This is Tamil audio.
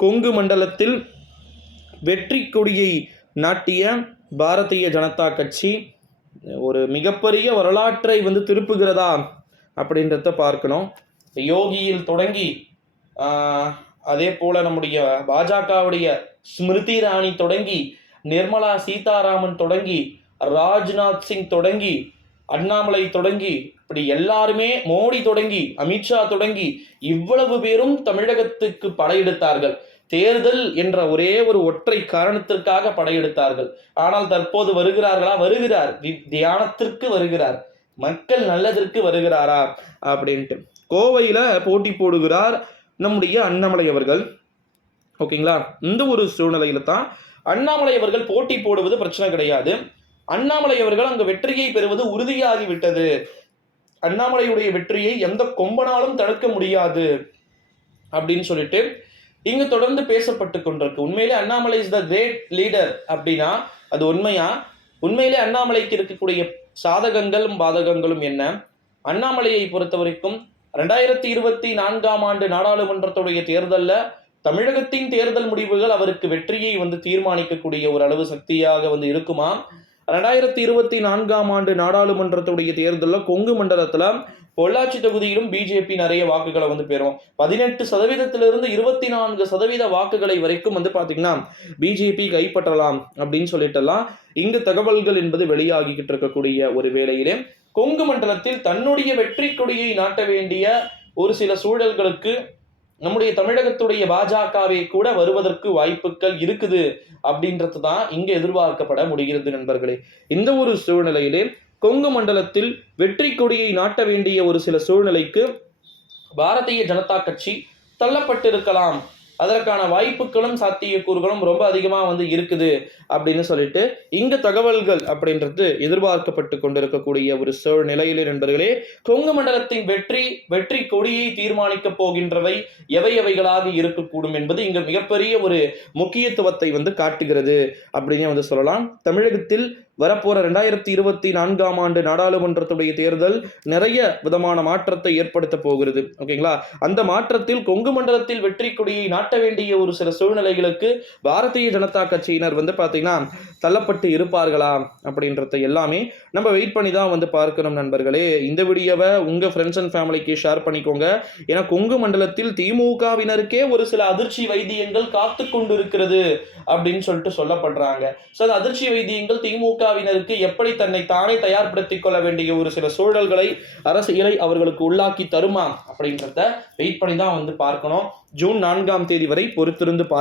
கொங்கு மண்டலத்தில் வெற்றி கொடியை நாட்டிய பாரதிய ஜனதா கட்சி ஒரு மிகப்பெரிய வரலாற்றை திருப்புகிறதா அப்படின்றத பார்க்கணும். யோகியில் தொடங்கி அதே போல நம்முடைய பாஜகவுடைய ஸ்மிருதி இரானி தொடங்கி, நிர்மலா சீதாராமன் தொடங்கி, ராஜ்நாத் சிங் தொடங்கி, அண்ணாமலை தொடங்கி, இப்படி எல்லாருமே, மோடி தொடங்கி, அமித்ஷா தொடங்கி, இவ்வளவு பேரும் தமிழகத்துக்கு படையெடுத்தார்கள். தேர்தல் என்ற ஒரே ஒரு ஒற்றை காரணத்திற்காக படையெடுத்தார்கள். ஆனால் தற்போது வருகிறார்களா? வருகிறார். தியானத்திற்கு வருகிறார். மக்கள் நல்லதற்கு வருகிறாரா அப்படின்ட்டு கோவையில போட்டி போடுகிறார் நம்முடைய அண்ணாமலை அவர்கள். ஓகேங்களா? இந்த ஒரு சூழ்நிலையில தான் அண்ணாமலை அவர்கள் போட்டி போடுவது பிரச்சனை கிடையாது. அண்ணாமலை அவர்கள் அங்கு வெற்றியை பெறுவது உறுதியாகிவிட்டது. அண்ணாமலையுடைய வெற்றியை எந்த கொம்பனாலும் தடுக்க முடியாது அப்படின்னு சொல்லிட்டு இங்கு தொடர்ந்து பேசப்பட்டு கொண்டிருக்கு. உண்மையிலே Annamalai is the great leader அப்படின்னா அது உண்மையா? உண்மையிலே அண்ணாமலைக்கு இருக்கக்கூடிய சாதகங்களும் பாதகங்களும் என்ன? அண்ணாமலையை பொறுத்த வரைக்கும் 2024 ஆண்டு நாடாளுமன்றத்துடைய தேர்தலில் தமிழகத்தின் தேர்தல் முடிவுகள் அவருக்கு வெற்றியை தீர்மானிக்கக்கூடிய ஒரு அளவு சக்தியாக இருக்குமா? 2024 ஆண்டு நாடாளுமன்றத்துடைய தேர்தலில் கொங்கு மண்டலத்தில் பொள்ளாச்சி தொகுதியிலும் பிஜேபி நிறைய வாக்குகளை பெறும். 18% 24% வாக்குகளை வரைக்கும் பாத்தீங்கன்னா பிஜேபி கைப்பற்றலாம் அப்படின்னு சொல்லிட்டுலாம் இங்கு தகவல்கள் என்பது வெளியாகிக்கிட்டு இருக்கக்கூடிய ஒரு வேளையிலே கொங்கு மண்டலத்தில் தன்னுடைய வெற்றி கொடியை நாட்ட வேண்டிய ஒரு சில சூழல்களுக்கு நம்முடைய தமிழகத்துடைய பாஜகவே கூட வருவதற்கு வாய்ப்புகள் இருக்குது அப்படின்றது தான் இங்கு எதிர்பார்க்கப்பட முடிகிறது நண்பர்களே. இந்த ஒரு சூழ்நிலையிலே கொங்கு மண்டலத்தில் வெற்றி கொடியை நாட்ட வேண்டிய ஒரு சில சூழ்நிலைக்கு பாரதிய ஜனதா கட்சி தள்ளப்பட்டிருக்கலாம். அதற்கான வாய்ப்புகளும் சாத்தியக்கூறுகளும் ரொம்ப அதிகமாக இருக்குது அப்படின்னு சொல்லிட்டு இங்க தகவல்கள் அப்படின்றது எதிர்பார்க்கப்பட்டு கொண்டிருக்கக்கூடிய ஒரு சூழ்நிலையிலே நண்பர்களே, கொங்கு மண்டலத்தின் வெற்றி கொடியை தீர்மானிக்க போகின்றவை எவைகளாக இருக்கக்கூடும் என்பது இங்க மிகப்பெரிய ஒரு முக்கியத்துவத்தை காட்டுகிறது அப்படின்னு சொல்லலாம். தமிழகத்தில் வரப்போற 2024 ஆண்டு நாடாளுமன்றத்துடைய தேர்தல் நிறைய விதமான மாற்றத்தை ஏற்படுத்த போகிறது. ஓகேங்களா? அந்த மாற்றத்தில் கொங்கு மண்டலத்தில் வெற்றி கொடியை நாட்ட வேண்டிய ஒரு சில சூழ்நிலைகளுக்கு பாரதிய ஜனதா கட்சியினர் பாத்தீங்கன்னா தள்ளப்பட்டு இருப்பார்களா அப்படின்றத எல்லாமே நம்ம வெயிட் பண்ணி தான் பார்க்கணும் நண்பர்களே. இந்த வீடியோவை உங்க ஃப்ரெண்ட்ஸ் அண்ட் ஃபேமிலிக்கு ஷேர் பண்ணிக்கோங்க. ஏன்னா கொங்கு மண்டலத்தில் திமுகவினருக்கே ஒரு சில அதிர்ச்சி வைத்தியங்கள் காத்து கொண்டு இருக்கிறது அப்படின்னு சொல்லிட்டு சொல்லப்படுறாங்க. ஸோ அந்த அதிர்ச்சி வைத்தியங்கள் திமுகவினருக்கு எப்படி தன்னை தானே தயார்படுத்திக் கொள்ள வேண்டிய ஒரு சில சூழல்களை அரசியலை அவர்களுக்கு உள்ளாக்கி தருமா அப்படின்றத வெயிட் பண்ணி தான் பார்க்கணும். ஜூன் 4 வரை பொறுத்திருந்து பார்ப்போம்.